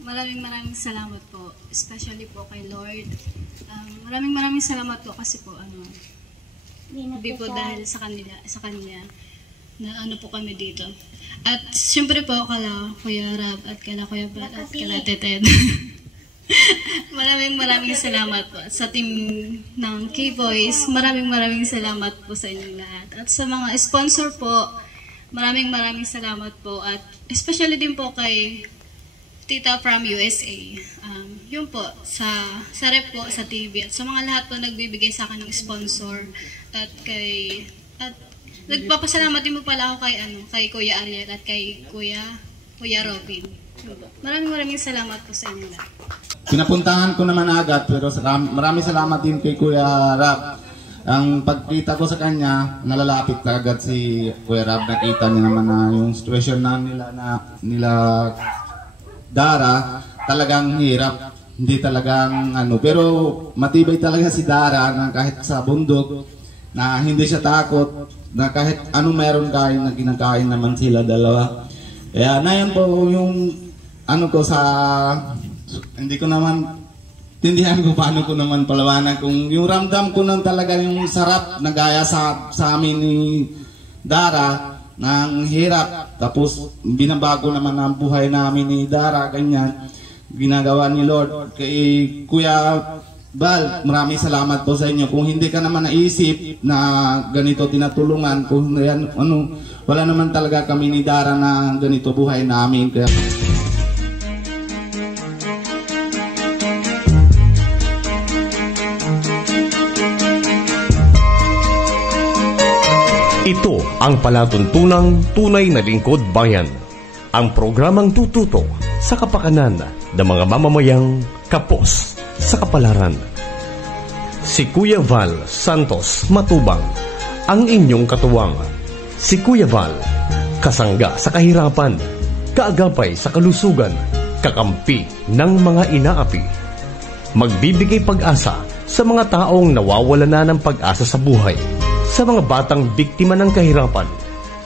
Maraming salamat po, especially po kay Lord. Maraming salamat po kasi po hindi po dahil sa kanya na po kami dito. At siyempre po kala Kuya Rab at kala Kuya Brad at kala Teted. maraming salamat po sa team ng K-Boys. Maraming salamat po sa inyong lahat. At sa mga sponsor po, maraming salamat po. At especially din po kay Tita from USA. Yun po, sa rep po, sa TV. At sa mga lahat po nagbibigay sa akin ng sponsor. At nagpapasalamat din po pala ako kay Kuya Ariel at kay Kuya Robin. Maraming salamat po sa inyo lahat. Pinapuntahan ko naman agad, pero maraming salamat din kay Kuya Rab. Ang pagkita ko sa kanya, nalalapit na agad si Kuya Rab. Nakita niya naman na yung situation na nila Dara, talagang hirap. Hindi talagang pero matibay talaga si Dara na kahit sa bundok, na hindi siya takot, na kahit anong meron kain, na kinakain naman sila dalawa. Kaya na yan po yung ko sa, hindi ko naman tindihan ko paano ko naman palawanan kung yung ramdam ko nang talaga yung sarap na gaya sa amin ni Dara ng hirap, tapos binabago naman ang buhay namin ni Dara, ganyan ginagawa ni Lord. Kay Kuya Bal, maraming salamat po sa inyo. Kung hindi ka naman naisip na ganito tinatulungan, kung yan, wala naman talaga kami ni Dara na ganito buhay namin. Kaya ito ang palatuntunang tunay na lingkod bayan. Ang programang tututo sa kapakanan ng mga mamamayang kapos sa kapalaran. Si Kuya Val Santos Matubang, ang inyong katuwang. Si Kuya Val, kasangga sa kahirapan, kaagapay sa kalusugan, kakampi ng mga inaapi. Magbibigay pag-asa sa mga taong nawawala na ng pag-asa sa buhay, sa mga batang biktima ng kahirapan,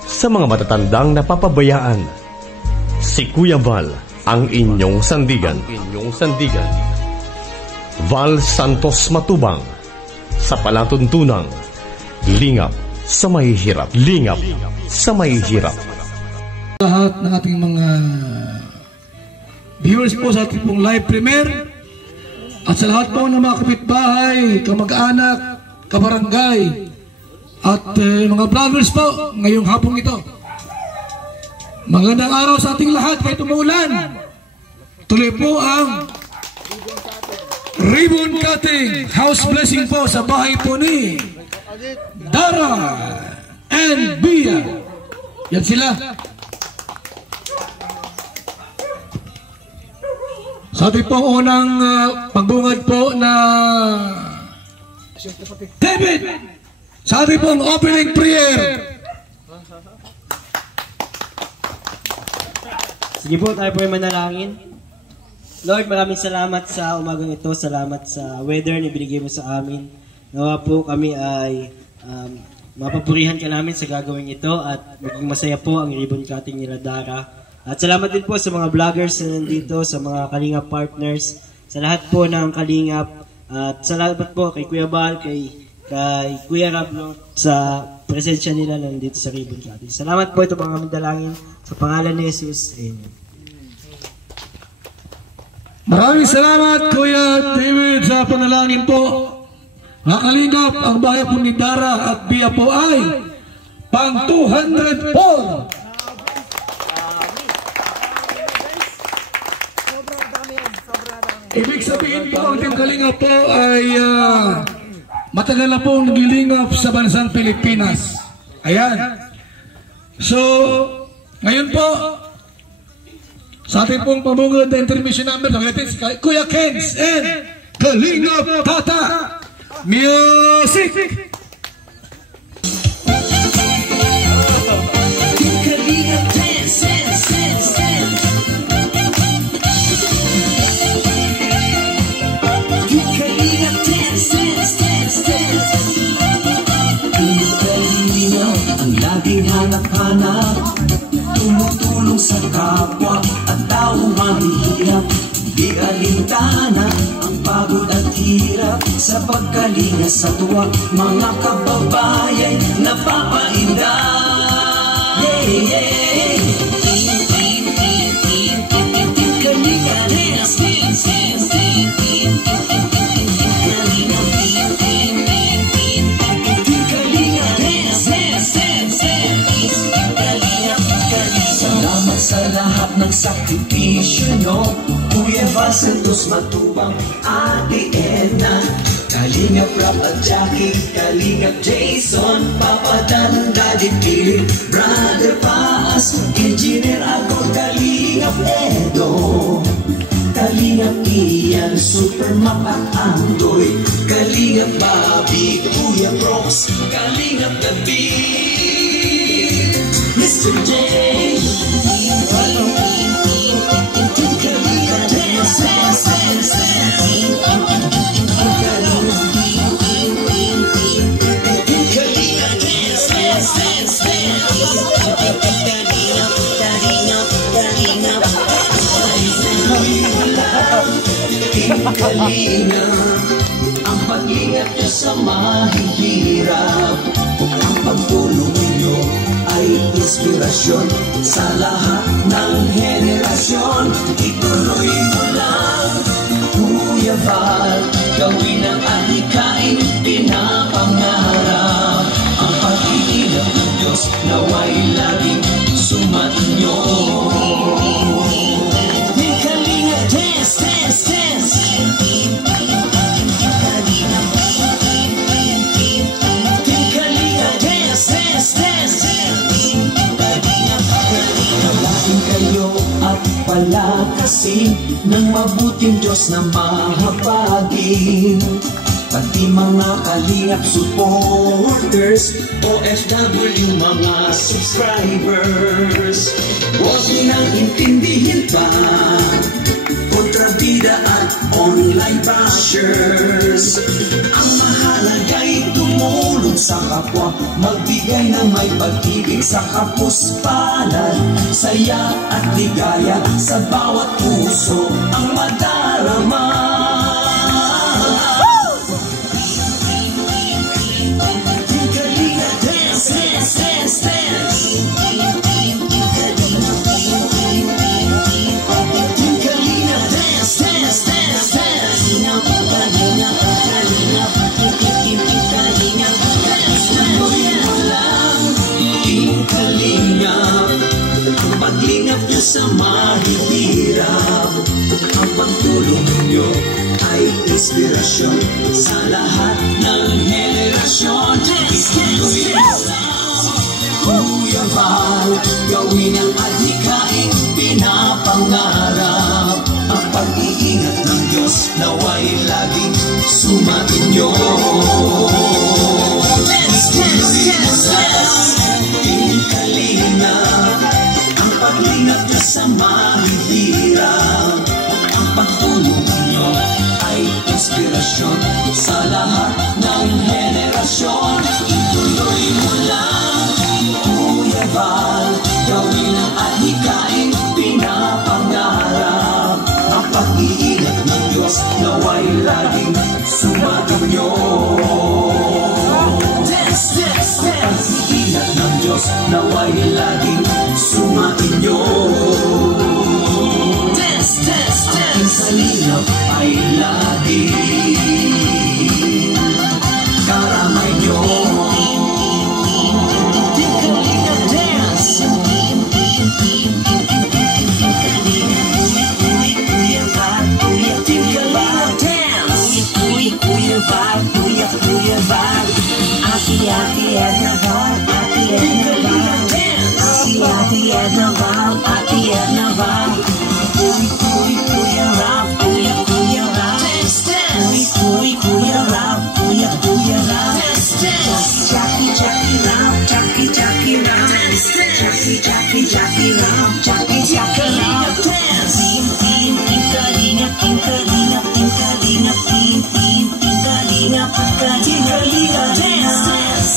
sa mga matatandang napapabayaan. Si Kuya Val, ang inyong sandigan. Val Santos Matubang, sa palatuntunang lingap sa mahihirap. Lahat ng ating mga viewers po sa ating pong live premiere, at sa lahat po ng mga kapitbahay, kamag-anak, kabarangay, at mga vloggers po ngayong hapong ito. Magandang araw sa ating lahat kahit umuulan. Tuloy po ang ribbon cutting house blessing po sa bahay po ni Dara and Bia. Yan sila. Sa ating pong unang pagbungad po na David, sa ating pong opening prayer. Sige po, tayo po ay manalangin. Lord, maraming salamat sa umagang ito. Salamat sa weather na binigay mo sa amin. Nawa po kami ay mapapurihan ka namin sa gagawin ito at maging masaya po ang ribbon cutting nila Dara. At salamat din po sa mga vloggers na nandito, sa mga Kalingap partners, sa lahat po ng Kalingap. At salamat po kay Kuya Bal, kay Kuya Rab, sa presensya nila nandito sa ribbon cutting. Salamat po, ito mga mandalangin sa pangalan ni Jesus. Amen. Maraming salamat Kuya David sa panalangin po. Mga Kalingap, ang bahay po ni Dara at Bia po ay pang 204. Ibig sabihin po ang Team Kalingap po ay matagal na po nagilingap sa bansang Pilipinas. Ayan. So, ngayon po, sa ating pong pamungod na intermission number, si Kuya Kens and Kalingap Tata. Music! Laging hanap-hanap, tumutulong sa kapwa at taong mahihirap. kalingap, di alintana ang pagod at hirap sa pagkalinga sa tuwa, mga kababayan napapainda. Yeah, yeah. Sa lahat ng sakripisyo nyo, Kuya Val Santos Matubang, Ate Edna, Kalingap Rap at Jackie, Kalingap Jason, Papa Dan, Daddy Philip, Brother Paz, Engineer Agor, Kalingap Edo, Kalingap Ian, Supermap at Andoy, Kalingap Bobby, Kuya Brooks, Kalingap Gabi, Mr. J. Kalingap, ang pag-ingat nyo sa mahihirap, ang pagtulong nyo ay inspirasyon sa lahat ng henerasyon. Ituloy mo lang, Kuya Val, gawin ang adhikain pinapangarap. Ang pag-iingat ng Diyos naway laging sumainyo. Kalingap, dance, dance, dance. Palakasin ng mabuting Diyos na mahabagin, pati mga kalingap supporters, OFW mga subscribers. Huwag nang intindihin pa kontrabida at online bashers. Ang mahalaga'y tumulong sa kapwa, magbigay ng may pag-ibig sa kapuspalan, saya at ligaya sa bawat puso ang madarama. Kalingap, dance, dance, dance, dance. Paglingap nyo sa mahihirap, ang pagtulong nyo ay inspirasyon sa lahat ng henerasyon. Ituloy mo lang, Kuya Val, gawin ang adhikain pinapangarap. Ang pag-iingat ng Diyos naway laging sumainyo. Dance, dance, dance, dance. Kalingap, ang paglingap nyo sa mahihirap, ang pagtulong nyo ay inspirasyon sa lahat ng henerasyon. Ituloy mo lang, Kuya Val, gawin ang adhikain pinapangarap. Ang pag-iingat ng Diyos naway laging sumainyo. Dance, dance, dance. Pag-iingat ng Diyos naway laging sumainyo. Dance, dance, dance. Ang kalingap ay laging karamay nyo. Kalingap, dance. Kuya Val, Kalingap, dance. Kuya Val, Kuya Val. Ate Edna Val, Ate Edna Val. Ate Edna Val, Ate Edna Val. Kuya Rap, Kuya Rap. Kuya Rap, Kuya Rap. Jackie Rap, Jackie Rap. Jackie Rap, Jackie Rap. Team Kalingap, Team Kalingap, Team Kalingap, Team Kalingap, Kalingap, dance.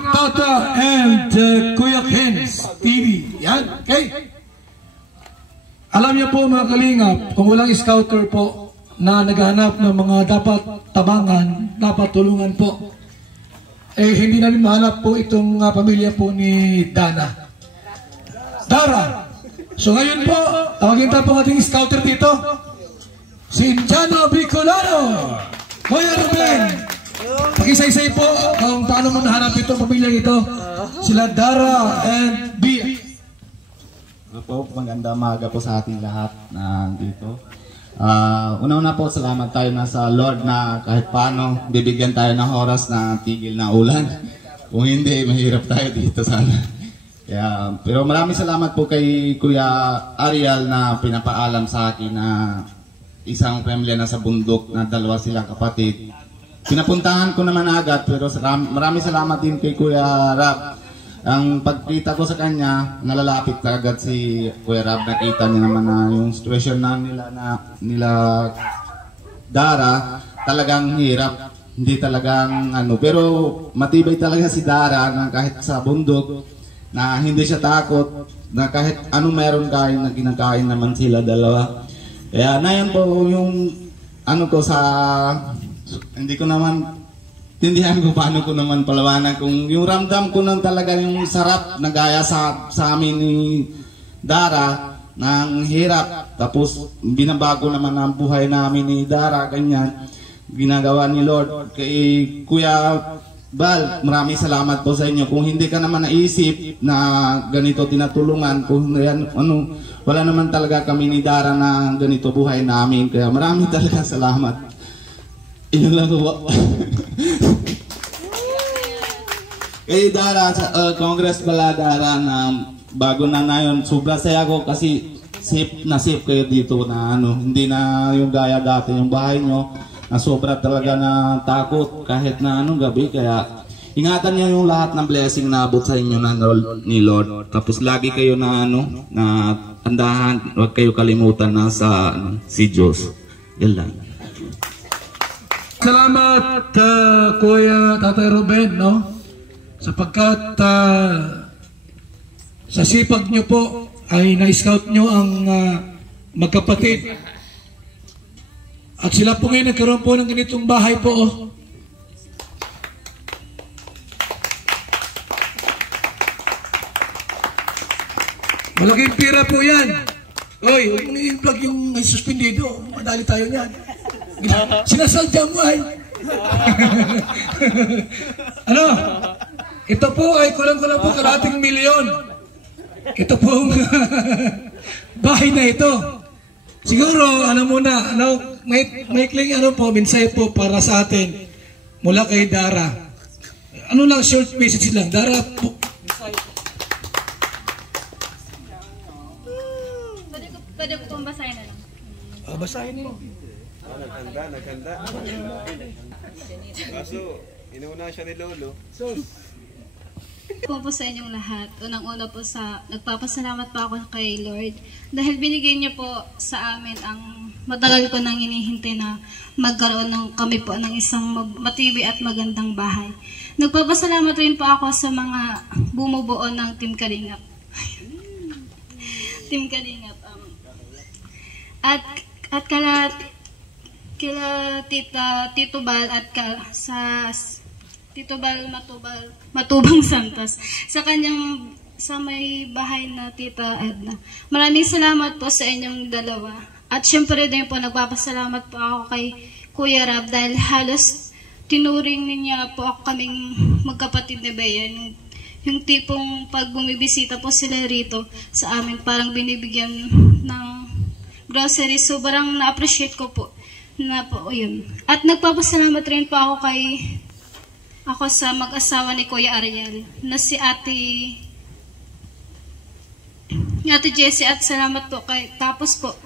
Kalingap Tata and Kuya Ken's TV. Yan, okay? Alam niyo po mga Kalingap, kung walang scouter po na naghahanap ng mga dapat tabangan, dapat tulungan po, eh hindi namin mahanap po itong pamilya po ni Dara. So ngayon po, tawagin tayo po ating scouter dito. Si Jano Bicolano. Kuya Ruben. Pakisay-say po kung paano mo nahanap itong pamilya ito. Sila Dara and Bia. Maganda umaga po sa ating lahat na dito. Una-una po, salamat tayo na sa Lord na kahit paano bibigyan tayo ng oras na tigil na ulan. Kung hindi, mahirap tayo dito sana. Pero maraming salamat po kay Kuya Ariel na pinapaalam sa akin na isang pamilya na sa bundok na dalawa silang kapatid. Pinapuntahan ko naman agad, pero maraming salamat din kay Kuya Rab. Ang pagkita ko sa kanya, nalalapit agad si Kuya Rab. Nakita niya naman na yung situation na nila Dara, talagang hirap. Hindi talagang pero matibay talaga si Dara na kahit sa bundok, na hindi siya takot, na kahit anong meron kain, na kinakain naman sila dalawa. Kaya na yan po yung ko sa, hindi ko naman tindihan ko paano ko naman palawanan kung yung ramdam ko nang talaga yung sarap na gaya sa amin ni Dara ng hirap, tapos binabago naman ang buhay namin ni Dara, ganyan ginagawa ni Lord. Kay Kuya Bal, maraming salamat po sa inyo. Kung hindi ka naman naisip na ganito tinatulungan, kung yan, wala naman talaga kami ni Dara na ganito buhay namin. Kaya maraming talaga salamat. Iyon lang po. Kay Dara, Congress pala Dara, na bago na yun, sobrang saya ko kasi safe kayo dito na hindi na yung gaya dati yung bahay nyo. Na sobra talaga na takot kahit na gabi, kaya ingatan niyo yung lahat ng blessing na abot sa inyo ni Lord. Tapos lagi kayo na na andahan, huwag kayo kalimutan na sa si Diyos. Yan lang. Salamat Kuya Tatay Ruben, sapagkat sa sipag nyo po ay na-scout nyo ang magkapatid. At sila po ngayon nagkaroon po ng ganitong bahay po. Malaking pira po yan. Oy, huwag mong i-vlog yung may suspendido. Madali tayo niyan. Sinasadya mo ay. Ito po ay kulang-kulang po kalahating milyon. Ito pong bahay na ito. Siguro, muna, may kling po, mensahe po para sa atin mula kay Dara. Lang, short message lang. Dara po. Pwede ko pong basahin na lang. Basahin niyo. Nagkanda. Kaso, inuuna siya ni Lolo. Po sa inyong lahat. Unang-una po nagpapasalamat po ako kay Lord dahil binigay niyo po sa amin ang matagal ko nang hinihintay na magkaroon kami po ng isang matibay at magandang bahay. Nagpapasalamat rin po ako sa mga bumubuo ng Team Kalingap. Team Kalingap. At kala Tito Bal at sa Tito Bal Matubang Santos sa may bahay na Tita Edna. Maraming salamat po sa inyong dalawa. At syempre din po nagpapasalamat po ako kay Kuya Rab dahil halos tinuring niya po ako kaming magkapatid ni Bea. Yung tipong pag bumibisita po sila rito sa amin, parang binibigyan ng grocery. Sobrang na-appreciate ko po na po yun. At nagpapasalamat rin po ako sa mag-asawa ni Kuya Ariel na si Ate Jessie, at salamat po tapos po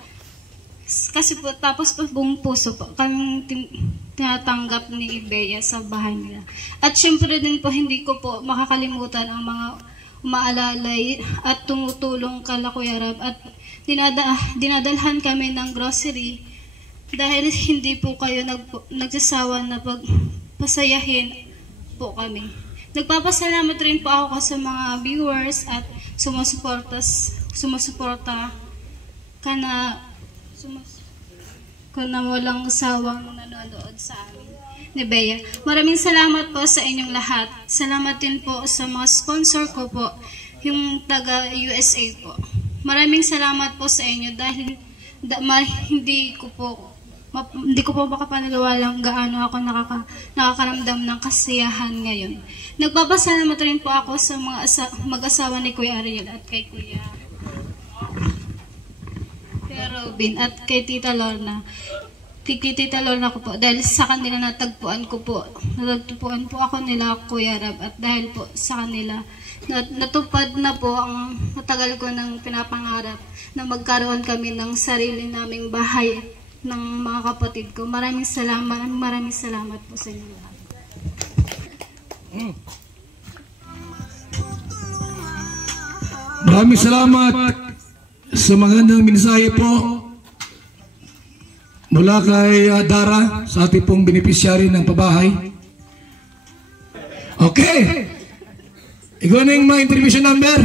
buong puso po kaming tinatanggap ni Bea sa bahay nila. At syempre din po hindi ko po makakalimutan ang mga umaalalay at tumutulong kala Kuya Rab at dinadalhan kami ng grocery dahil hindi po kayo nagsasawa na pagpasayahin po kami. Nagpapasalamat rin po ako sa mga viewers at sumusuporta kana walang sawang nanonood sa amin ni Bea. Maraming salamat po sa inyong lahat. Salamat din po sa mga sponsor ko po, yung taga USA po. Maraming salamat po sa inyo dahil hindi ko po makapanagawalang gaano ako nakakaramdam ng kasiyahan ngayon. Nagpapasalamat rin po ako sa mga mag-asawa ni Kuya Ariel at kay Kuya Robin at kay Tita Lorna. Kay Tita Lorna ko po dahil sa kanila natagpuan po ako nila Kuya Rab at dahil po sa kanila natupad na po ang matagal ko ng pinapangarap na magkaroon kami ng sarili naming bahay ng mga kapatid ko. Maraming salamat po sa inyo lahat. Maraming salamat sa magandang mensahe po mula kay Dara sa ating pong beneficiary ng pabahay. Okay. Ikaw na yung mga intervention number.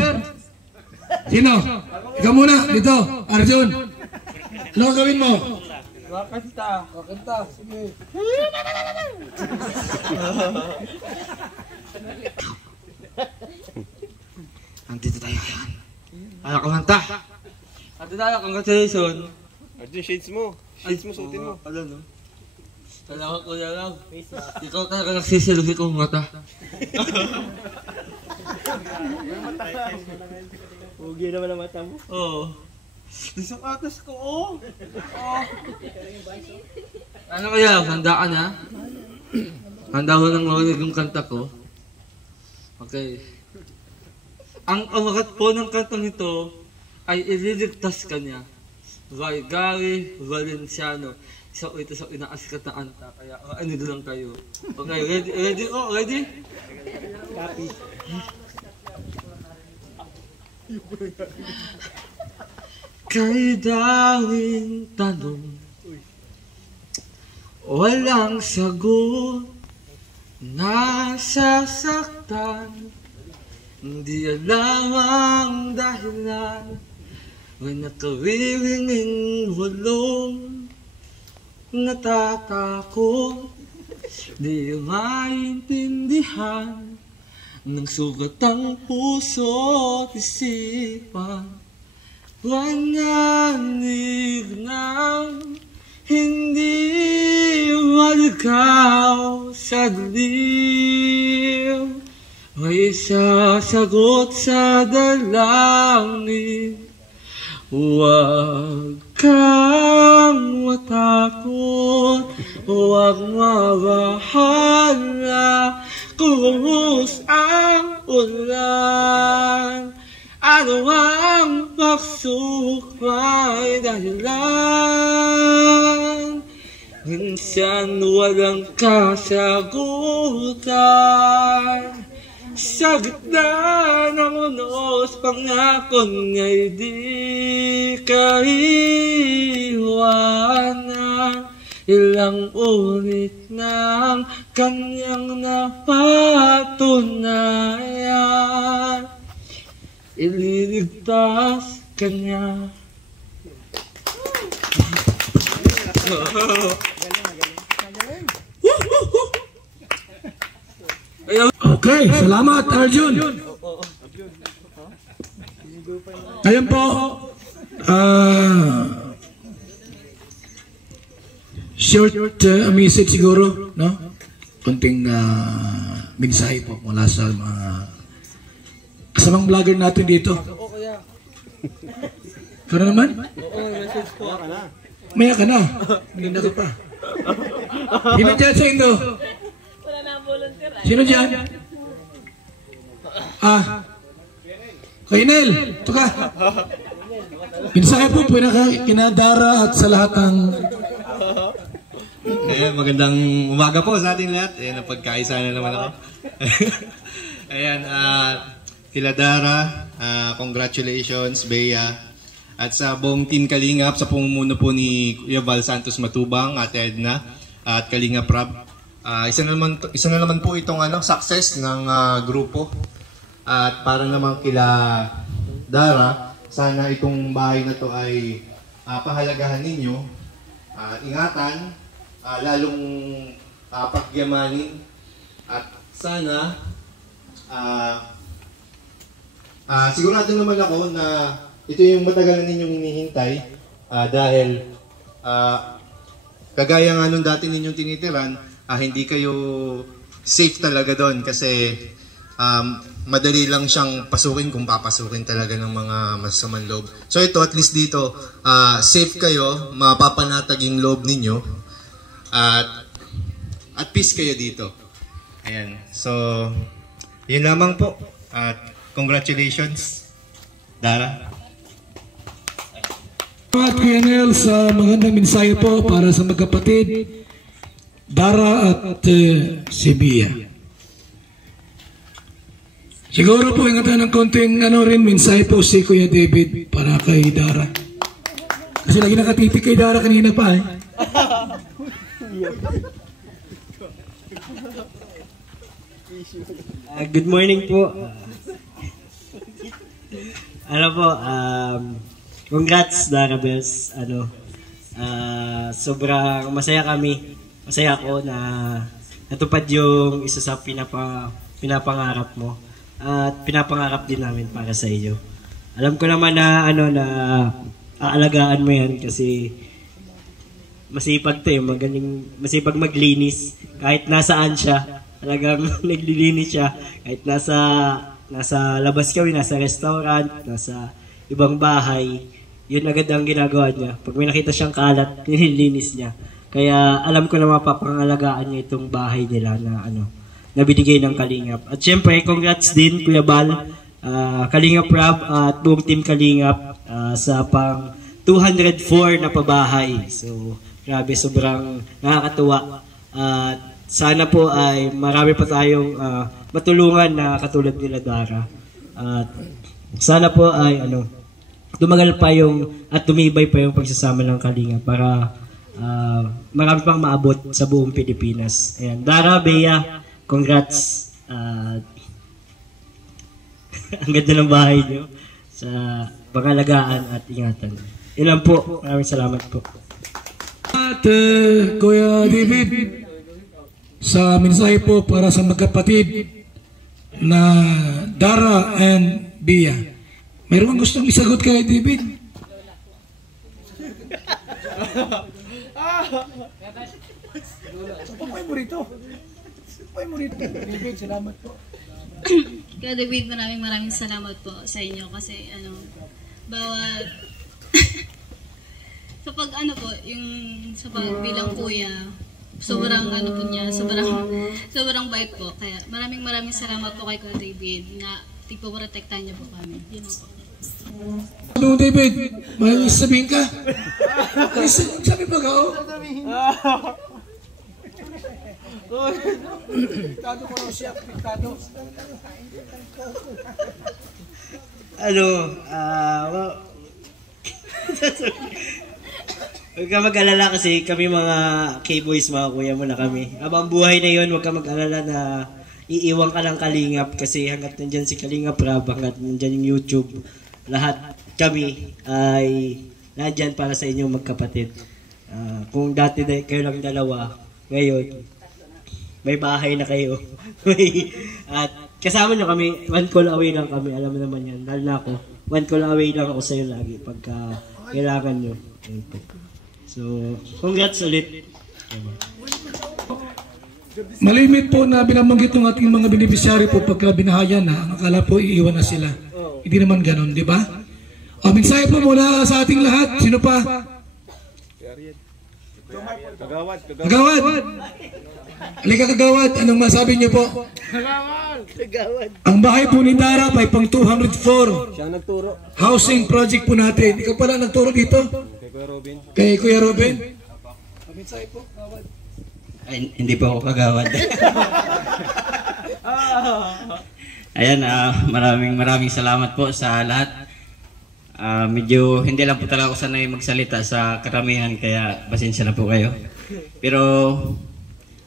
Sino? Ikaw muna, dito. Arjun. Ano gawin mo? Kakanta. Sige. Andito tayo ngayon. Ano kumanta? Ate tayo, congratulations. Arjun, shades mo. Shades mo, suotin mo. Ano no? Salamat ko na lang. Ikaw talaga nagsisilbi kong mata. Huwag naman ang mata mo. Oo. Isang atas ko, oh. Ano kaya? Handa ka na? Handa ko nang mawalig yung kanta ko. Okay. Ang umagat po ng kantang ito ay ililigtas ka niya. Gary Valenciano. Isa ito sa inaasikat na kanta. Kaya ano lang kayo. Okay, ready? Oh, ready? Copy. Kay daming tanong, walang sagot, nasasaktan, hindi alam ang dahilan, may nakawirining walong natatakot, di maintindihan ng sugat ang puso at isipan. Wananig ng hindi maligaw sa dilim, may sasagot sa dalangin. Huwag kang matakot, huwag mabahala, kumus ang ulan. Ano ang pagsubok may dahilan? Minsan walang kasagutan. Sa gitna ng unos, pangako nga'y di ka iwanan. Ilang ulit ng kanyang napatunayan, ililigtas ka niya. Okay, salamat Arjun. Ayan po, short message siguro, no? Kunting mensahe po mula sa mga kasamang vlogger natin dito. Kano naman? Message po. Maya ka na. Maganda ka pa. Sino dyan sa Indo? Sino dyan? Kainel, ito ka. Mensahe po kinadara at sa lahat ng... magandang umaga po sa ating lahat. Napagkaisa na naman ako. Ayan, kila Dara, congratulations, Bea. At sa buong Team Kalingap, sa pamumuno po ni Kuya Val Santos Matubang, Ate Edna, at Kalingap Rab. Isa na naman po itong success ng grupo. At para naman kila Dara, sana itong bahay na to ay pahalagahan ninyo, ingatan, lalong pagyamanin, at sana sigurado naman ako na ito yung matagal na ninyong hinihintay dahil kagaya nga nung dati ninyong tinitiran, hindi kayo safe talaga doon kasi madali lang siyang pasukin kung papasukin talaga ng mga masasamang loob. So ito, at least dito, safe kayo, mapapanatag yung loob ninyo, at peace kayo dito. Ayan. So, yun lamang po. At congratulations, Dara. At Kuya Nel, sa magandang mensahe po para sa magkapatid, Dara at si Bia. Siguro po ingatan ng konting mensahe po si Kuya David para kay Dara. Kasi lagi nakatitig kay Dara kanina pa eh. Good morning po. Congrats Dara Bells. Sobrang masaya kami. Masaya ako na natupad yung isa sa pinapangarap mo. At pinapangarap din namin para sa iyo. Alam ko naman na na aalagaan mo yan kasi masipag to masipag maglinis kahit nasaan siya. Talagang naglilinis siya kahit nasa labas kami, nasa restaurant, nasa ibang bahay. Yun agad ang ginagawa niya. Pag may nakita siyang kalat, nililinis niya. Kaya alam ko na mapapangalagaan niya itong bahay nila na binigay ng Kalingap. At syempre, congrats din Kuya Bal, Kalingap Rob at buong team Kalingap sa pang 204 na pabahay. So, grabe, sobrang nakakatuwa. Sana po ay marami pa tayong matulungan na katulad nila Dara. At sana po ay tumagal pa at tumibay pa yung pagsasama ng Kalingap para marami pang maabot sa buong Pilipinas. Ayan. Dara, Bea, congrats. Ang ganda ng bahay nyo sa pangalagaan at ingatan. Ilan po. Maraming salamat po. At Kuya David, sa mensahe po para sa magkapatid na Dara and Bia. Mayroon gustong isagot kay David? Supay mo rito. David, salamat po. Kaya David, maraming salamat po sa inyo kasi bawat sa pag sa bilang kuya, sobrang po niya, sobrang bait po. Kaya maraming salamat po kay Kuya David na tigpo-protektahan niyo po kami. Yun po. David, may sabihin ka? Sabi ba ka Piktado ko lang siya, piktado. Huwag ka mag-alala kasi kami mga K-boys, mga kuya mo na kami. Abang buhay na yon, huwag ka mag-alala na iiwan ka ng Kalingap kasi hanggat nandyan si Kalingap Rab, hanggat nandyan yung YouTube, lahat kami ay nandyan para sa inyong magkapatid. Kung dati kayo lang dalawa, ngayon, may bahay na kayo. At kasama nyo kami, one call away lang kami, alam mo naman yan. Dahil na ako, one call away lang ako sa'yo lagi pagka kailangan nyo. So, congrats ulit. Malimit po na binabanggit ng ating mga beneficiary po pagka binahayan na, akala po iiwan na sila. Hindi naman ganun, di ba? Mensahe po mula sa ating lahat. Sino pa? Kagawad. Halika Kagawad, anong masabi niyo po? Kagawad. Ang bahay po ni Dara ay pang 204. Siya nagturo. Housing project po natin. Ikaw pala nagturo dito? Kay Kuya Robin. Kay Kuya Robin? Mensahe po, Kagawad. Ay, hindi po ako Kagawad. Ayan, maraming salamat po sa lahat. Medyo hindi lang po talaga ako sanay magsalita sa karamihan kaya pasensya na po kayo. Pero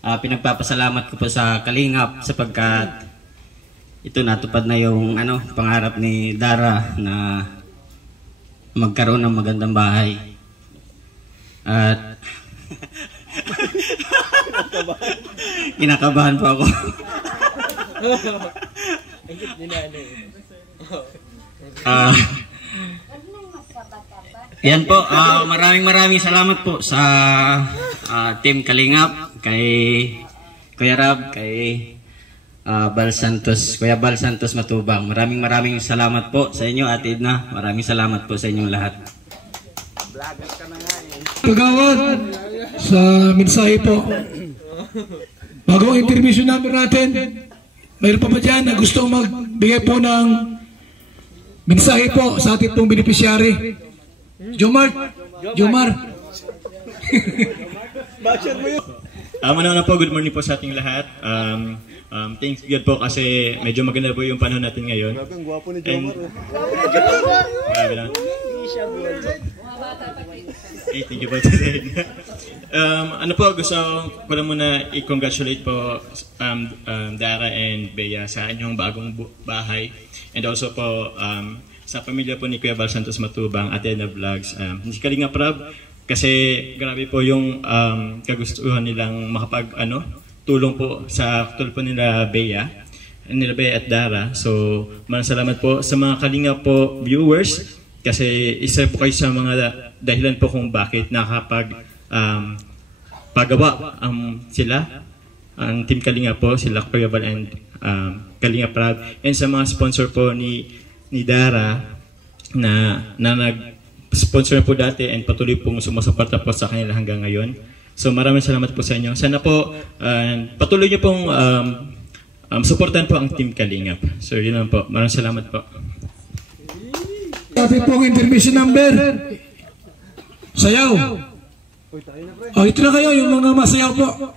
pinagpapasalamat ko po sa Kalingap sapagkat ito natupad na yung pangarap ni Dara na magkaroon ng magandang bahay. At kinakabahan po ako. Yan po, maraming salamat po sa Team Kalingap, kay Kuya Rab, kay Kuya Bal Santos Matubang. Maraming salamat po sa inyo, Ate Edna. Maraming salamat po sa inyong lahat. Kagawad sa mensahe po. Bago ang intermission number natin, mayroon pa ba dyan na gusto magbigay po ng mensahe po sa ating pong beneficiary? Jomar. Una po, good morning po sa ating lahat. Thanks God po kasi medyo maganda po yung panahon natin ngayon. Gwapo ni Jomar. Thank you po. Gusto ko lang muna i-congratulate po Dara and Bea sa inyong bagong bahay. And also po sa pamilya po ni Kuya Bal Santos Matubang, Atena Vlogs, si Kalingap Rab, kasi grabe po yung kagustuhan nilang tulong po sa tulong po nila Bea at Dara. So maraming salamat po sa mga Kalingap po viewers, kasi isa po kayo sa mga dahilan po kung bakit pagawa sila, ang Team Kalingap po, sila Kuya Bal and Kalingap Rab, and sa mga sponsor po ni Dara na nag-sponsor po dati and patuloy pong sumusuporta po sa kanila hanggang ngayon. So maraming salamat po sa inyo. Sana po patuloy niyo pong supportan po ang Team Kalingap. So yun lang po. Maraming salamat po. Ating pong intermission number. Sayaw. Ito na kayo yung mga masayaw po.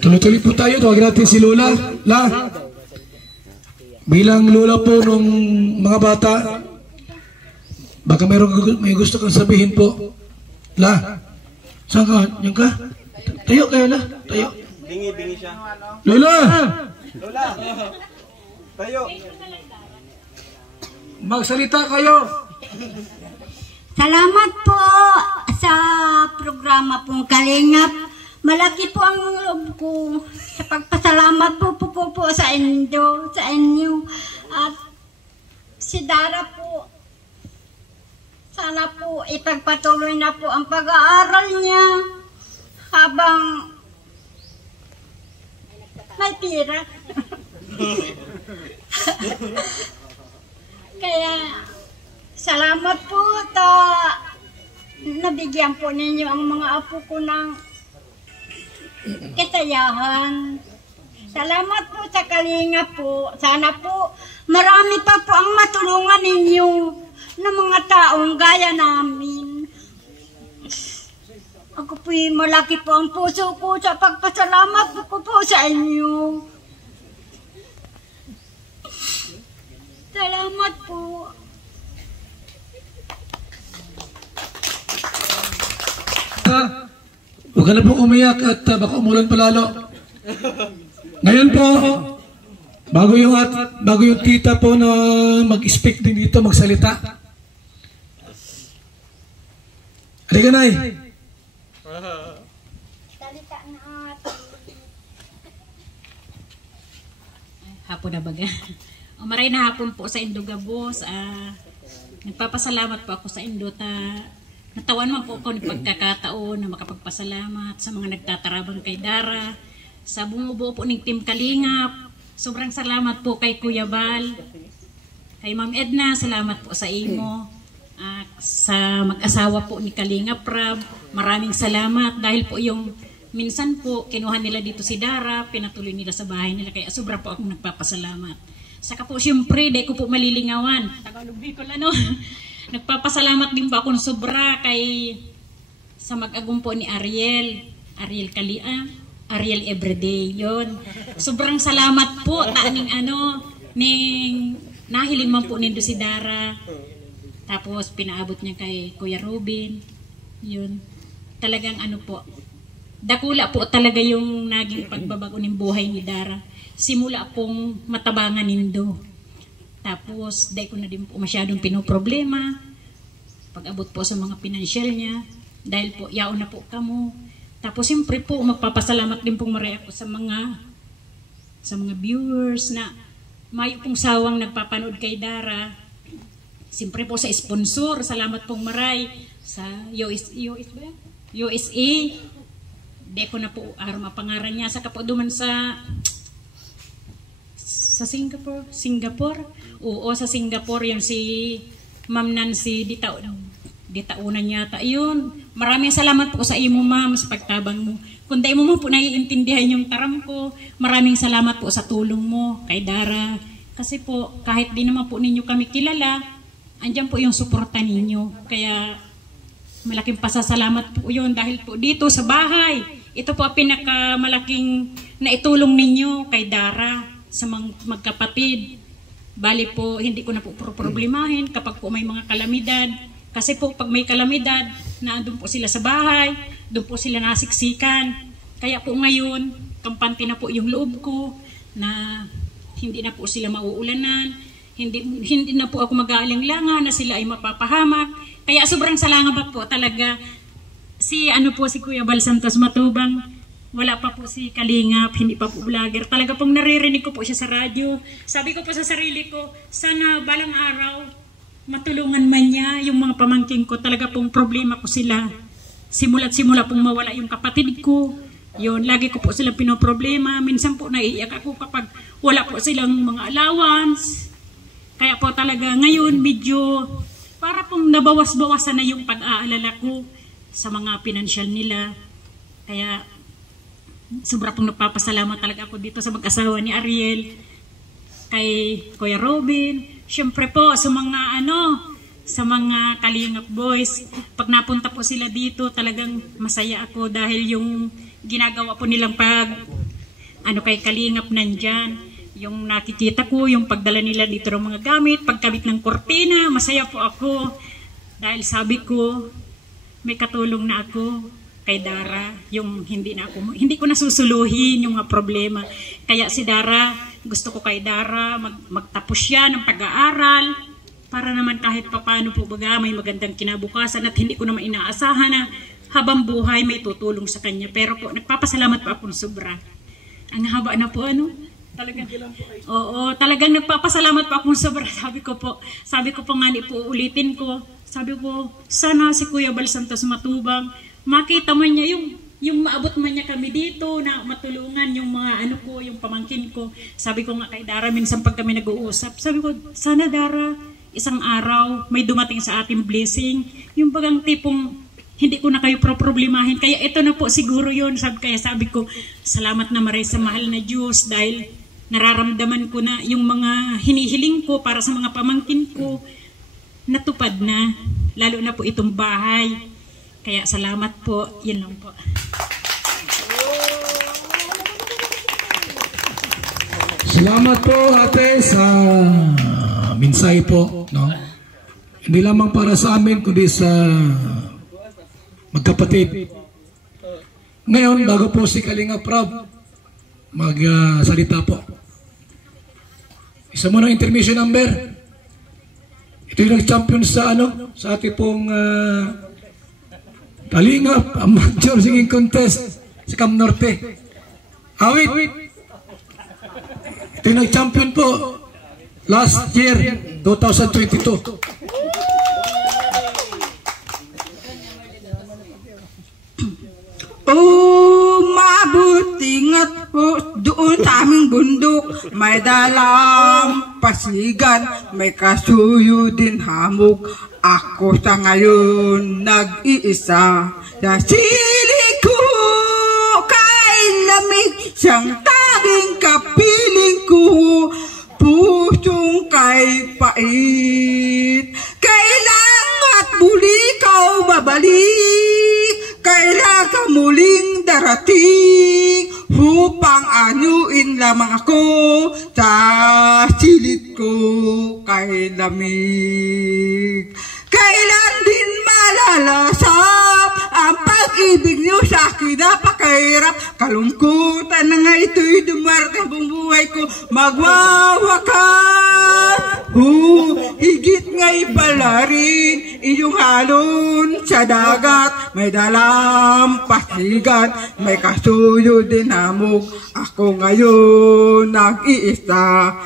Tuloy-tuloy po tayo. Tawagin natin si Lola. Bilang lola po nung mga bata, baka may gusto kang sabihin po. Saan ka? Yan ka? Tayo kayo, tayo. Bingi siya. Lola! Tayo. Magsalita kayo. Salamat po sa programa pong Kalingap. Malaki po ang loob ko sa pagpasalamat po sa inyo. At si Dara po, sana po ipagpatuloy na po ang pag-aaral niya habang may pira. Kaya salamat po nabigyan po ninyo ang mga apo ko ng katayahan. Salamat po sa Kalingap po. Sana po marami pa po ang matulungan ninyo ng mga taong gaya namin. Ako po malaki po ang puso ko sa pagpasalamat ko po sa inyo. Salamat po. Huwag ka na pong umiyak at baka umulan palalo. Ngayon po, bago yung tita po na mag-speak din dito, magsalita. Halika, Nay. Hapon na baga. Maray na hapon po sa Indogabos. Nagpapasalamat po ako sa Indot. Natawan man po ako ng pagkakataon na makapagpasalamat sa mga nagtatarabang kay Dara, sa bumubuo po ng Team Kalingap. Sobrang salamat po kay Kuya Bal, kay Ma'am Edna, salamat po sa imo. Sa mag-asawa po ni Kalingap Rab, maraming salamat dahil po yung minsan po, kinuha nila dito si Dara, pinatuloy nila sa bahay nila, kaya sobra po akong nagpapasalamat. Saka po, siyempre, dahil ko po malilingawan. Tagalog Bicol, ano? Nagpapasalamat din po akong sobra kay sa mag-agum po ni Ariel Kalia, Ariel Everyday, yon. Sobrang salamat po, ning nahiling man po nindo si Dara. Tapos, pinaabot niya kay Kuya Robin, yun. Talagang po, dakula po talaga yung naging pagbabago ng buhay ni Dara. Simula pong matabangan nindo. Tapos, dahil ko na din po masyadong pinoproblema. Pag-abot po sa mga pinansyal niya. Dahil po, yaon na po kamo. Tapos, siyempre po, magpapasalamat din pong maray ako sa mga viewers na may pong sawang nagpapanood kay Dara. Siyempre po sa sponsor. Salamat pong maray sa USA. Di ko na po mapangaran niya. Saka po duman sa Singapore. Oo, sa Singapore yun si Ma'am Nancy ditaunan yata. Yun. Maraming salamat po sa imo, ma'am, sa pagtabang mo. Kung di mo po naiintindihan yung taram ko, maraming salamat po sa tulong mo kay Dara. Kasi po, kahit di naman po ninyo kami kilala, andyan po yung suporta ninyo. Kaya malaking pasasalamat po yun dahil po dito sa bahay, ito po ang pinakamalaking naitulong ninyo kay Dara sa magkapatid. Bali po, hindi ko na po problemahin kapag po may mga kalamidad. Kasi po, pag may kalamidad, naandun po sila sa bahay, doon po sila nasiksikan. Kaya po ngayon, kampante na po yung loob ko na hindi na po sila mauulanan, hindi na po ako mag-aalinlangan na sila ay mapapahamak. Kaya sobrang salamat po talaga. Si Kuya Bal Santos Matubang, wala pa po si Kalingap, hindi pa po vlogger. Talaga pong naririnig ko po siya sa radyo. Sabi ko po sa sarili ko, sana balang araw matulungan man niya yung mga pamangkin ko. Talaga pong problema ko sila. Simula't simula pong mawala yung kapatid ko. Yun, lagi ko po silang pinoproblema. Minsan po naiiyak ako kapag wala po silang mga allowance. Kaya po talaga ngayon medyo para pong nabawas-bawasan na yung pag-aalala ko sa mga pinansyal nila. Kaya sobra pong nagpapasalamat talaga ako dito sa mag-asawa ni Ariel, kay Kuya Robin, syempre po sa mga sa mga Kalingap boys. Pag napunta po sila dito, talagang masaya ako dahil yung ginagawa po nilang kay Kalingap nandyan. Yung nakikita ko, yung pagdala nila dito ng mga gamit, pagkabit ng kortina, masaya po ako. Dahil sabi ko, may katulong na ako kay Dara, yung hindi ko nasusuluhin yung mga problema. Kaya si Dara, gusto ko kay Dara, magtapos siya ng pag-aaral, para naman kahit papano po baga, may magandang kinabukasan at hindi ko naman inaasahan na habang buhay may tutulong sa kanya. Pero po, nagpapasalamat po ako ng sobra. Ang haba na po, talagang nagpapasalamat po akong sobra. Sabi ko po nga po ulitin ko. Sabi ko, sana si Kuya Bal Santos Matubang, makita man niya yung maabot man niya kami dito na matulungan yung mga yung pamangkin ko. Sabi ko nga kay Dara, minsan pag kami nag-uusap, sabi ko, sana Dara, isang araw may dumating sa ating blessing. Yung bagang tipong hindi ko na kayo problemahin. Kaya ito na po siguro yun. Kaya sabi ko, salamat na maray sa mahal na Diyos dahil nararamdaman ko na yung mga hinihiling ko para sa mga pamangkin ko natupad na. Lalo na po itong bahay. Kaya salamat po. Yan lang po. Salamat po ate sa minsay po. No? Hindi lamang para sa amin kundi sa magkapatid. Ngayon, bago po si Kalingap Rob magsalita po. Isa mo ng intermission number. Ito yung nag-champion sa sa ating pong Kalingap Amateur Singing Contest sa Cam Norte. Awit. Ito yung nag-champion po last year, 2022. Mabuti nga't po doon sa aming bundok, may dalang pasigan, may kasuyo din hamog. Ako sa ngayon nag-iisa, dasili ko siyang tanging kapiling ko, pusong kay pait. Kailan at muli kau babalik, kailan ka muling darating, upang anyuin lamang ako sa silid ko kay lamig. Kailan din malalasap ang pag-ibig niyo sa akin, napakahirap, kalungkutan na nga ito'y dumarating buong buhay ko, magwawakas. Higit nga'y pala rin iyong halon sa dagat, may dalang pasigan, may kasuyo din hamog, ako ngayon nag-iisa,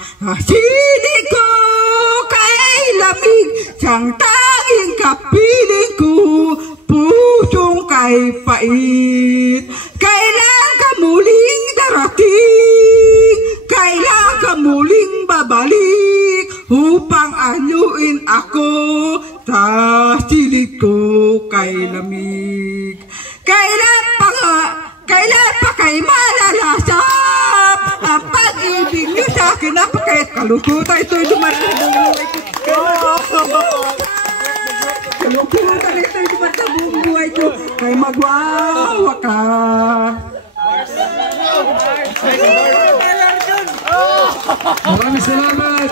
silid ko kay lamig, siyang tanging kapiling ko, pusong kay pait. Kailan ka muling darating, kailan ka muling babalik, upang anyuin ako sa silid ko kay lamig. Kailan pa kay malalasap ang pag-ibig niyo sa akin, napakait kalungkutan ito'y dumarating buong buhay ko. Kalungkutan ito'y dumarating buong buhay ko, kay magwawakas. Maraming salamat.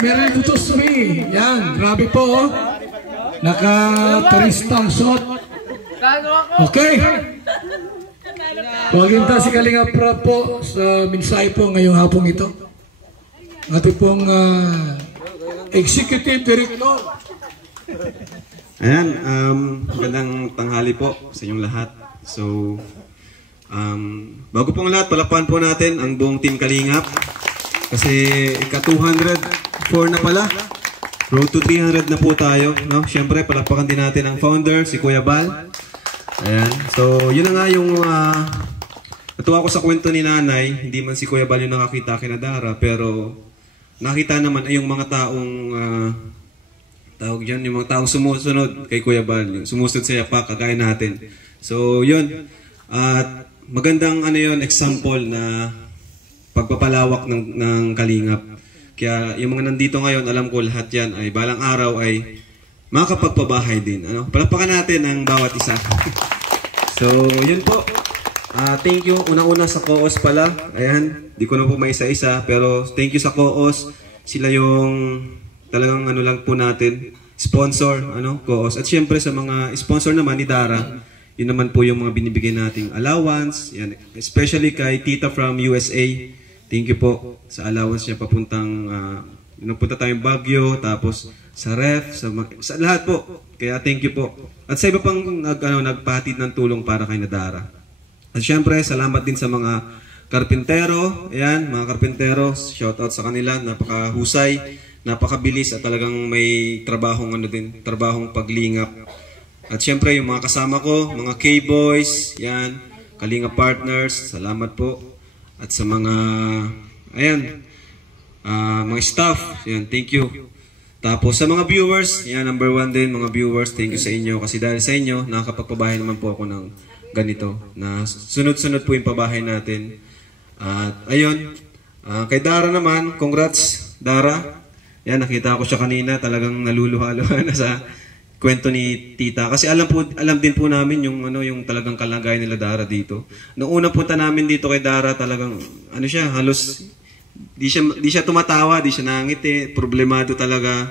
Merry to me. Yan, grabe po. Naka-turistang shot. Okay. Paginta si Kalinga Prab po sa mensahe po ngayong hapong ito. Ating pong Executive Director. Ayan, magandang tanghali po sa inyong lahat. So, bago pong lahat, palakpakan po natin ang buong Team Kalingap. Kasi ika-204 na pala. Road to 300 na po tayo. No? Siyempre, palakpakan din natin ang founder, si Kuya Bal. Ayan. So, yun na nga yung natuwa ko sa kwento ni Nanay. Hindi man si Kuya Bal yung nakakita kina Dara, pero nakita naman ay yung mga taong tawag dyan, yung mga taong sumusunod kay Kuya Bal, yung sumusunod sa yapak, kagaya natin. So, yun. At magandang yun, example na pagpapalawak ng Kalingap. Kaya yung mga nandito ngayon, alam ko lahat yan ay balang araw ay makapagpabahay din. Palakpakan natin ang bawat isa. So, yun po. Thank you. Unang-una sa COOS pala. Ayan, di ko na po maisa-isa. Pero thank you sa COOS. Sila yung talagang lang po natin. Sponsor, COOS. At syempre sa mga sponsor naman ni Dara, yun naman po yung mga binibigay nating allowance. Yan. Especially kay Tita from USA. Thank you po sa allowance niya papuntang punta tayong Baguio, tapos sa ref, sa lahat po. Kaya thank you po. At sa iba pang nagpahatid ng tulong para kay Nadara. At syempre, salamat din sa mga karpintero. Ayan, mga karpintero, shoutout sa kanila. Napakahusay, napakabilis at talagang may trabahong trabahong paglingap. At syempre, yung mga kasama ko, mga K-Boys, yan, Kalinga Partners, salamat po. At sa mga, ayan, mga staff, yan, thank you. Tapos sa mga viewers, yan, number 1 din, mga viewers, thank you sa inyo. Kasi dahil sa inyo, nakakapagpabahay naman po ako ng ganito, na sunod-sunod po yung pabahay natin. At ayun, kay Dara naman, congrats, Dara. Yan, nakita ko siya kanina, talagang naluluha-luha na sa kwento ni Tita. Kasi alam din po namin yung yung talagang kalagayan nila Dara dito. Noong unang punta namin dito kay Dara, talagang siya, halos di siya tumatawa, di siya nangiti, problemado talaga.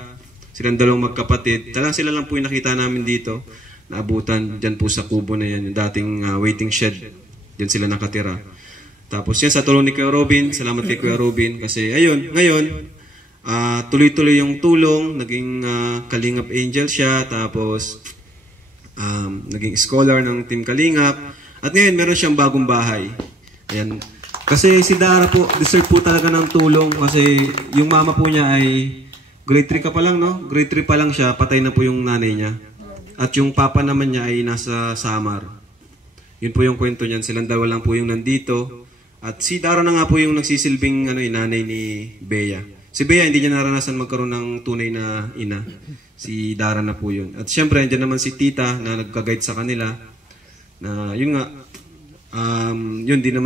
Silang dalawang magkapatid. Talagang sila lang po yung nakita namin dito. Naabutan diyan po sa kubo na yan, yung dating waiting shed. Diyan sila nakatira. Tapos yan sa tulong ni Kuya Robin, salamat kay Kuya Robin kasi ayun, ngayon tuloy-tuloy yung tulong, naging Kalingap Angel siya, tapos naging scholar ng Team Kalingap, at ngayon meron siyang bagong bahay. Ayan. Kasi si Dara po, deserve po talaga ng tulong kasi yung mama po niya ay grade 3 ka pa lang, no? Grade 3 pa lang siya, patay na po yung nanay niya. At yung papa naman niya ay nasa Samar. Yun po yung kwento niyan, silang dalawa lang po yung nandito. At si Dara na nga po yung nagsisilbing nanay ni Bea. Si Bea hindi niya naranasan magkaroon ng tunay na ina. Si Dara na po yun. At syempre, andyan naman si Tita na nagka-guide sa kanila. Na yun nga, Yun, di rin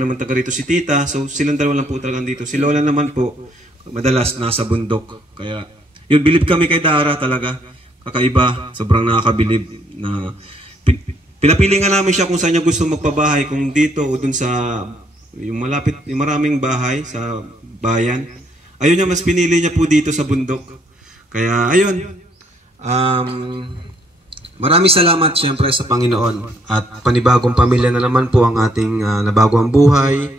naman taga rito si tita. So, silang dalawa lang po talagang dito. Si lola naman po, madalas nasa bundok. Kaya, yun, bilib kami kay Dara talaga. Kakaiba, sobrang nakakabilib na pinapili nga namin siya kung saan niya gusto magpabahay, kung dito o dun sa yung malapit, yung maraming bahay sa bayan. Ayun niya, mas pinili niya po dito sa bundok. Kaya ayun, maraming salamat siyempre sa Panginoon at panibagong pamilya na naman po ang ating nabago ang buhay,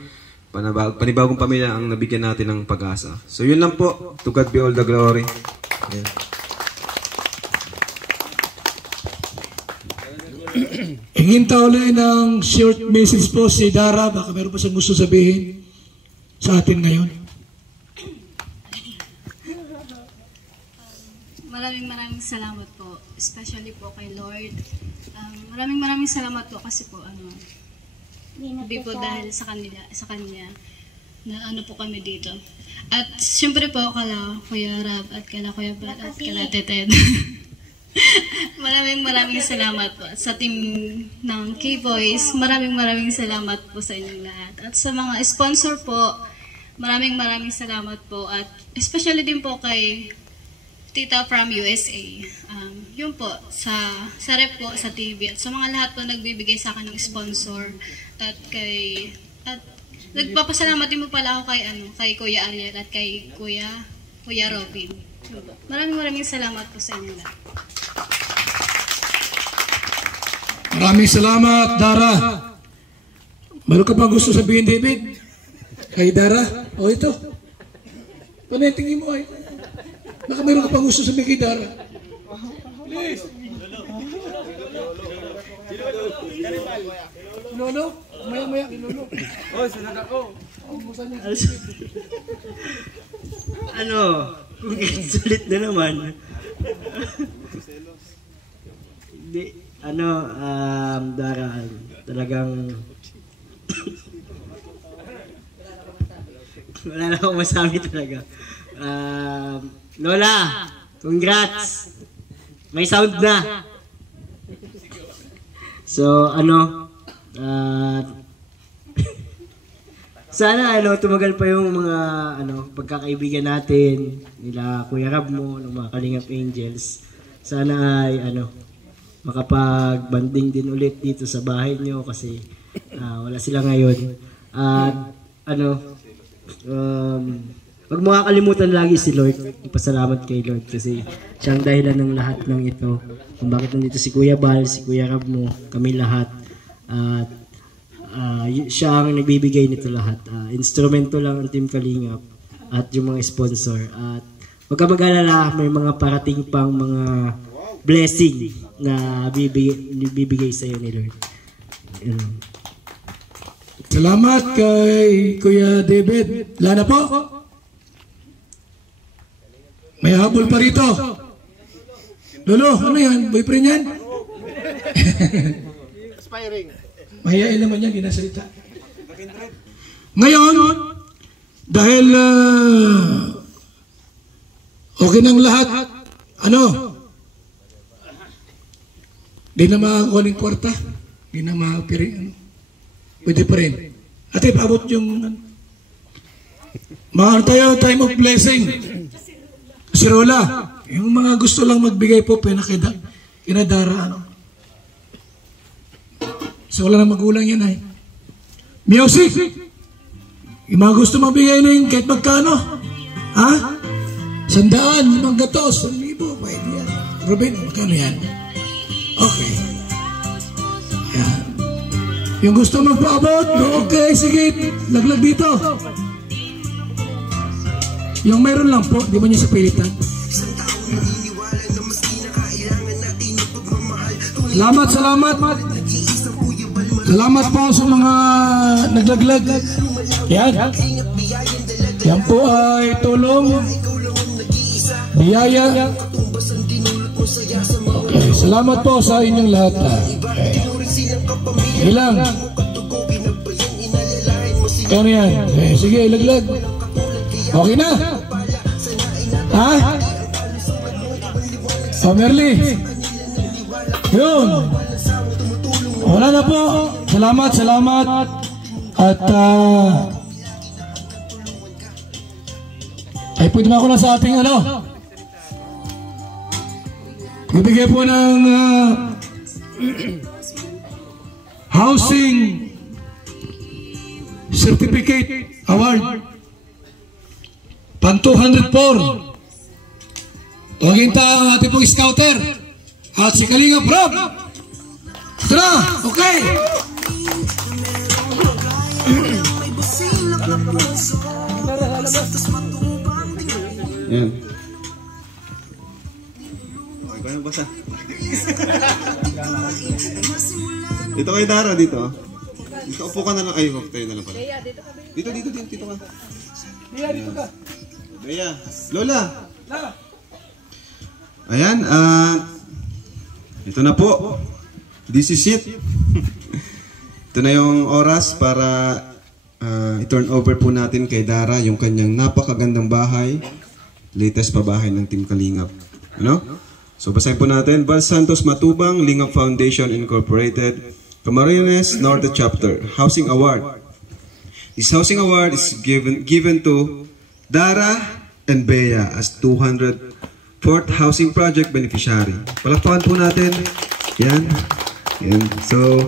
panibagong pamilya ang nabigyan natin ng pag-asa. So yun lang po, to God be all the glory. Ayan. Hingin tauli ng short message po si Dara. Baka meron pa siyang gusto sabihin sa atin ngayon. Maraming salamat po. Especially po kay Lord. Maraming salamat po kasi po hindi po dahil sa kanya na po kami dito. At siyempre po kala Kuya Rab at kala Kuya Brad at kala Teted. Maraming salamat po sa team ng K-Boys. Maraming salamat po sa inyong lahat. At sa mga sponsor po, maraming salamat po. At especially din po kay Tita from USA. Yun po, sa rep po, sa TV. At sa mga lahat po nagbibigay sa akin ng sponsor. At nagpapasalamat din po pala ako kay Kuya Ariel at kay Kuya Robin. Maraming salamat po sa inyo lahat. Maraming salamat, Dara. Meron ka pang gusto sabihin, David? Kay Dara? O ito. Panitingin mo ay. Baka meron ka pang gusto sabihin kay Dara. Please. Lolo? Maya, Lolo. Oh, sunod ako. Sulit na naman. Hindi. Dara, talagang wala na akong masabi talaga. Lola, congrats! May sound na! So, sana tumagal pa yung mga pagkakaibigan natin nila Kuya Rab mo, ng mga Kalingap Angels. Sana ay makapag-banding din ulit dito sa bahay nyo kasi wala sila ngayon. At wag mo kakalimutan lagi si Lord. Ipasalamat kay Lord kasi siyang dahilan ng lahat ng ito. Kung bakit nandito si Kuya Bal, si Kuya Rab mo, kami lahat. At siya ang nagbibigay nito lahat. Instrumento lang ang Team Kalingap at yung mga sponsor. At wag ka mag-alala, may mga parating pang mga blessing na bibigay sa iyo ni Lord. Salamat kay Kuya David. Wala na po? May habol pa rito. Lolo, ano yan? Boyfriend yan? Aspiring. Mahihain naman yan, ginasalita. Ngayon, dahil okay ng lahat, di na makakuha ng kwarta, di na makapiring, pwede pa rin. Ate, paabot yung mga tayo, time of blessing. Si Rola, yung mga gusto lang magbigay po, pinadara, So wala na magulang yan ay. Music! Yung mga gusto magbigay ng kahit magkano? Ha? 100, 500, 1,000, pwede yan. Robin, magkano yan? Okay. Yan. Yung gusto magpaabot, okay, sige, laglag dito. Yung mayroon lang po, di ba niya sa pilitan? Salamat. Salamat po sa mga naglaglag. Yan. Yan po ay tulong, biyaya. Okay, salamat po sa inyong lahat. Ilang? Kano yan? Sige, ilaglag. Okay na? Ha? Merly. Yun. Wala na po. Salamat. At ay pwede na ako na sa ating bibigay po ng Housing Certificate Award pang 204. Tawagin ta ang ating pong scouter at si Kalingap Rob. Tara, okay. Yan. Okay, kaya basa. Dito kay Dara, dito. Dito, upo ka na lang. Ay, tayo na lang pala. Dito ka. Bea, dito ka. Bea, Lola. Ayan, ito na po. This is it. Ito na yung oras para i-turn over po natin kay Dara yung kanyang napakagandang bahay. Latest pa bahay ng Team Kalingap. So basahin po natin. Val Santos Matubang, Lingap Foundation Incorporated, Camarines Norte Chapter, Housing Award. This Housing Award is given to Dara and Bea as 204th Housing Project Beneficiary. Palakpakan po natin. Yan. So,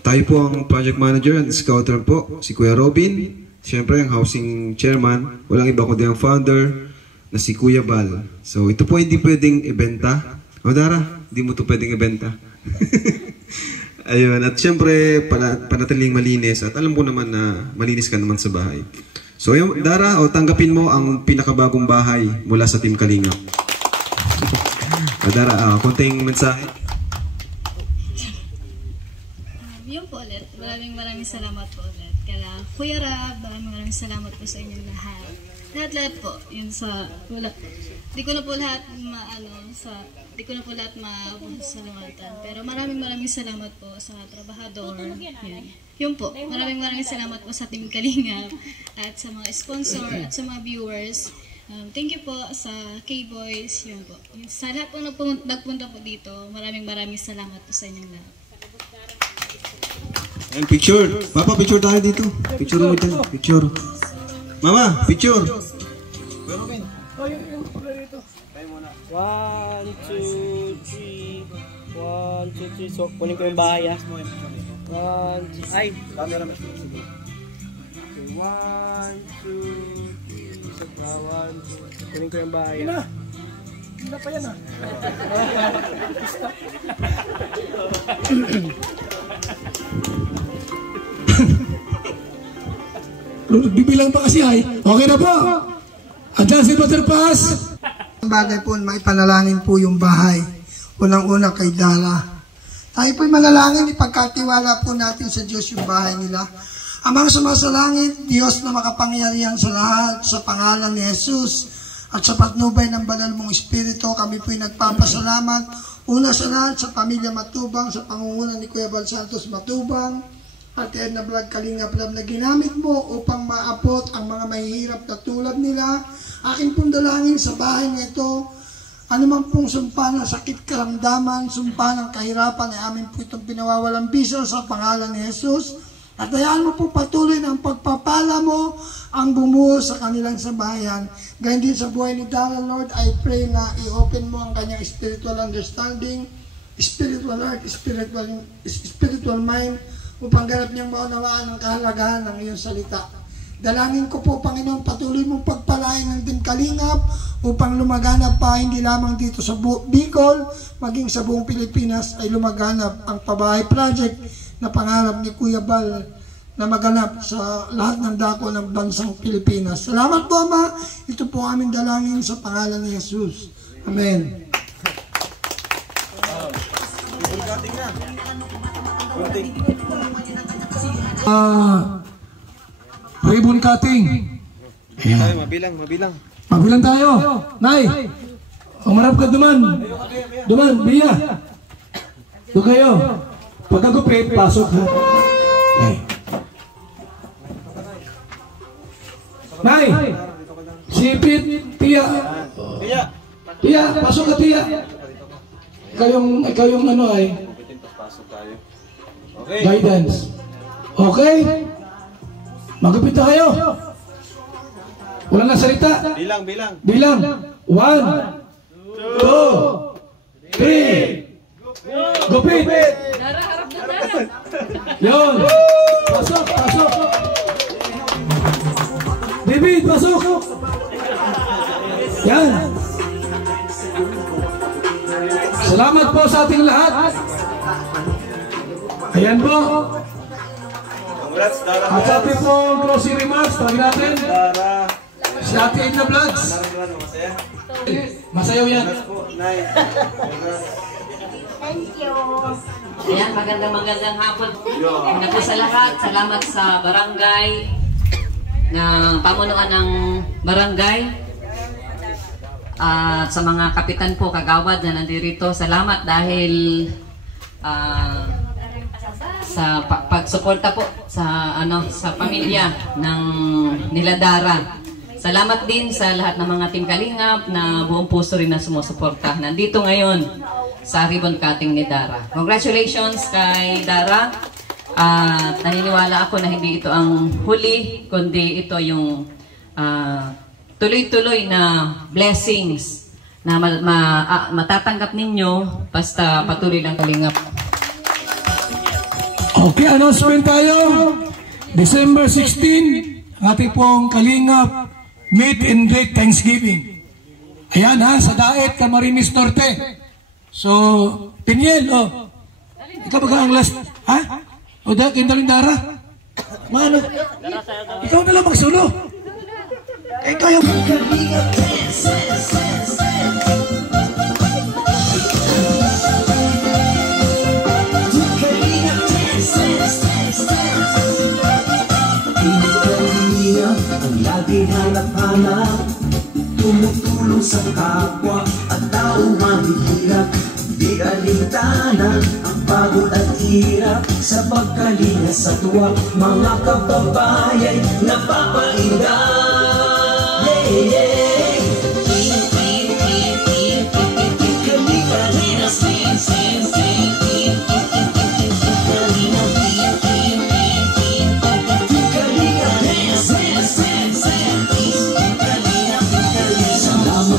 tayo po ang project manager and scouter po, si Kuya Robin. Siyempre, ang housing chairman. Walang iba kundi ang founder na si Kuya Bal. So, ito po hindi pwedeng ibenta. Dara, hindi mo ito pwedeng ibenta. Ayun. At siyempre, panatiling malinis. At alam ko naman na malinis ka naman sa bahay. So, yung Dara, tanggapin mo ang pinakabagong bahay mula sa Team Kalingap. Dara, konting mensahe. Yun po ulit. Maraming salamat po ulit. Kaya Kuya Rab, maraming salamat po sa inyong lahat. Lahat po. Yun sa wala. Di ko na po lahat masalamatan. Pero maraming salamat po sa trabahador. Yun po. Maraming salamat po sa Team Kalingap at sa mga sponsor at sa mga viewers. Thank you po sa K-Boys. Yun po. Sa lahat po nagpunta po dito, maraming salamat po sa inyong lahat. And picture. Papa, picture tayo dito. Picture mo dyan. Picture. Mama, picture. 1, 2, 3. 1, 2, 3. So, kunin ko yung bahay, 1, 2, ay. Camera mas. 1, 2, 3. Kunin ko yung bahay. Hindi na pa yan, Bibilang pa kasi ay. Okay na po. Adyan si Brother Paz. Ang bagay po, maipanalangin po yung bahay. Unang-una kay Dara. Tayo po'y manalangin, ipagkatiwala po natin sa Diyos yung bahay nila. Amang sumasalangit, Diyos na makapangyarihan sa lahat, sa pangalan ni Jesus, at sa patnubay ng banal mong Espiritu, kami po'y nagpapasalamat. Una sa lahat, sa pamilya Matubang, sa pangunguna ni Kuya Val Santos Matubang, at Edna Vlog Kalingap Lab na ginamit mo upang maapot ang mga mahihirap na tulad nila. Akin pong dalangin sa bahay nito, anumang pong sumpa ng sakit karamdaman, sumpa ng kahirapan ay amin po itong pinawawalang bisa sa pangalan ni Jesus. At hayaan mo po patuloy ng pagpapala mo ang bumuo sa kanilang sambahayan. Ganyan din sa buhay ni Dara, Lord, I pray na i-open mo ang kanyang spiritual understanding, spiritual heart, spiritual mind, upang ganap niyang maunawaan ang kahalagahan ng iyong salita. Dalangin ko po, Panginoon, patuloy mong pagpalain ng Team Kalingap upang lumaganap pa hindi lamang dito sa Bicol, maging sa buong Pilipinas ay lumaganap ang pabahay project na pangarap ni Kuya Bal na maganap sa lahat ng dako ng bansang Pilipinas. Salamat po, Ama. Ito po aming dalangin sa pangalan ni Jesus. Amen. Ribbon cutting. Ayan. Mabilang. Mabilang tayo. Nay, umarap ka duman. Duman, Bia. Doon kayo. Pagkagupit, pasok ha. Nay, sipit, Tia. Tia, pasok ka, Tia. Ikaw yung ano ay. guidance. Okay? Magupit na kayo. Wala na salita. Bilang. Bilang. 1, 2, 3. Gupit. Yun. Pasok. David, pasok. Yan. Salamat po sa ating lahat. Ayan po. Congrats, Dara. At sa ating po closing remarks, tawagin natin. Si Ate Edna Vlogs. Masayaw yan. Thank you. Ayan, magandang hapon. Una po sa lahat, salamat sa barangay, ng pamunuan ng barangay, at sa mga kapitan po, kagawad na nandirito. Salamat dahil sa pagsuporta po sa sa pamilya ng nila Dara. Salamat din sa lahat ng mga Team Kalingap na buong puso rin na sumusuporta. Nandito ngayon sa ribbon cutting ni Dara. Congratulations kay Dara. At naniniwala ako na hindi ito ang huli, kundi ito yung tuloy-tuloy na blessings na matatanggap ninyo basta patuloy lang Kalingap. Okay, announcement tayo. December 16, ating pong Kalingap Meet and Great Thanksgiving. Ayan ha, sa Daet, Camarines Norte. So, Piniel, ikaw ba ang last? Ha? O da, kindaling Dara? Mano? Ikaw na lang magsulo. Kayo. Ang lagi hanap-hanap, tumutulong sa kapwa at tao mahihirap. Di alintana ang pagod at hirap sa pagkalinga sa tuwa. Mga kababayan napapainda.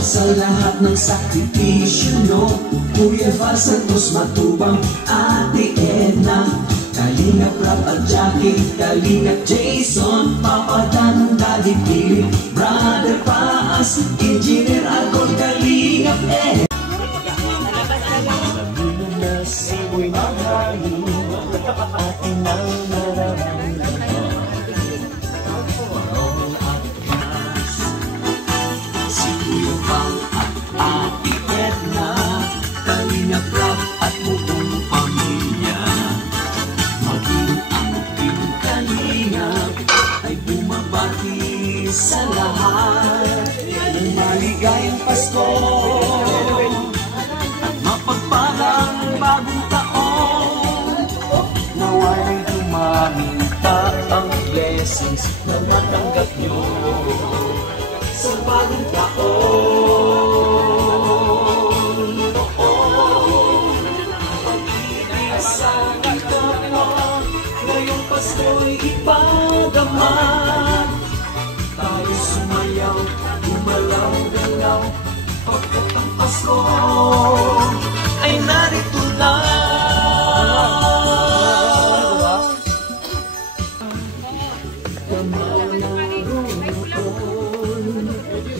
Sa lahat ng sakripisyo nyo, Kuya Val Santos Matubang, Ate Edna, Kalingap Rap at Jackie, Kalingap Jason, Papa Dan, Daddy Philip, Brother Paas, Engineer Alcon, Kalingap Ed. Alam na simoy mahalin, atin ang nararamdaman. Ate Edna, Kalingap Rap at buong pamilya. Maging ang Team Kalingap ay bumabati sa lahat ng maligayang Pasko at mapagpalang bagong taon. Nawa'y dumaming pa ang blessings na natanggap nyo sa bagong taon. Pasko'y ipadama, tayo sumayaw, gumalaw-galaw, pagkat ang Pasko ay narito na.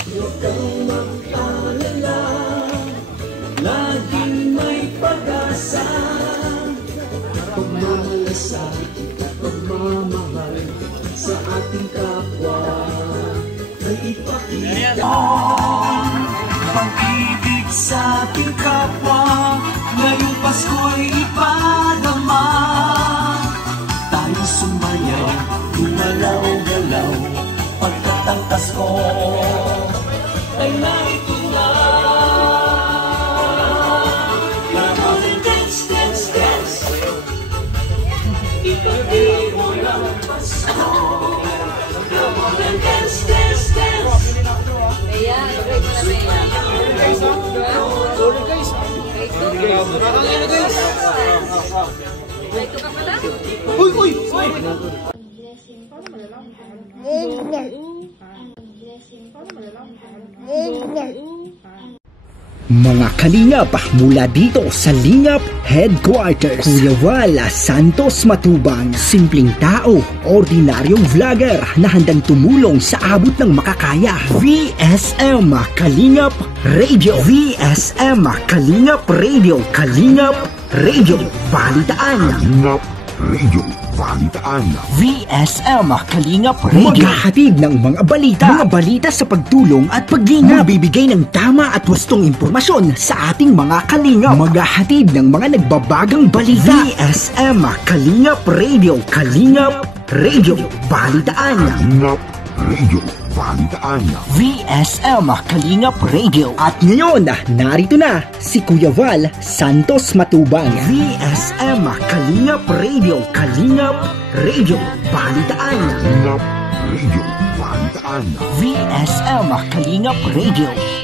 Huwag kang mag-alala, laging may pag-asa, pagmamalasakit, pagmamahal sa ating kapwa ay ipakita. Pag-ibig sa ating kapwa, ngayong Pasko'y ipadama. Tayo sumayaw, gumalaw-galaw, pagkat ang Pasko ay narito na. Come on and dance, dance, dance. Ipagay mo lang Pasko. Come on and dance, dance, dance. Ayan, break mo na ba yan? Sorry guys. Ito ka pala? Mga kalingap mula dito sa Lingap Headquarters, Kuya Val Santos Matubang, simpleng tao, ordinaryong vlogger na handang tumulong sa abot ng makakaya. VSM Kalingap Radio, VSM Kalingap Radio, Kalingap Radio Balitaan, Kalingap Radio Balitaan, VSM Kalingap Radio, maghahatid ng mga balita sa pagtulong at pagginap, magbibigay ng tama at wastong impormasyon sa ating mga kalingap, maghahatid ng mga nagbabagang balita. VSM Kalingap Radio, Kalingap Radio Balitaan, Kalingap Radio Balitaan, VSM Kalingap Radio. At ngayon, narito na si Kuya Val Santos Matubang. VSM Kalingap Radio, Kalingap Radio Balitaan, Kalingap Radio Balitaan, VSM Kalingap Radio.